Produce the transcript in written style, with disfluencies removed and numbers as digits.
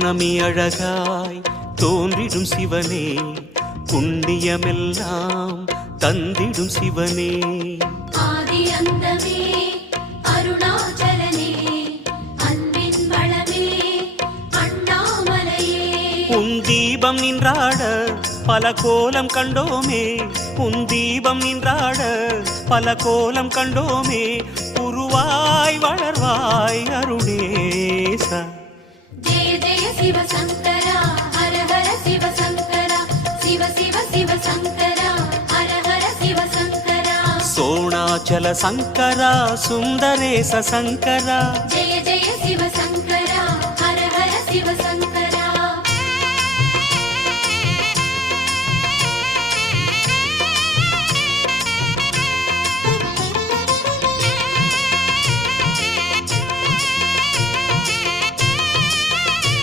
பௌர்ணமி அழகாய் தோன்றிடும் சிவனே, புண்ணியமெல்லாம் தந்திடும் சிவனே. ஆதி அந்தமே அருணாச்சலனே, அன்பின் வளமே அண்ணாமலையே. உன் தீபம் நின்றாட பல கோலம் கண்டோமே, உன் தீபம் நின்றாட பல கோலம் கண்டோமே. உருவாய் வளர்வாய் அருணேசா. ஜெய ஜெய சிவ சங்கரா, ஹர ஹர சிவ சங்கரா, சிவ சிவ சிவ சங்கரா, ஹர ஹர சிவ சங்கரா. சோணாச்சல சங்கரா, சுந்தரேச சங்கரா. ஜெய ஜெய சிவ சங்கரா, ஹர ஹர சிவ சங்கரா.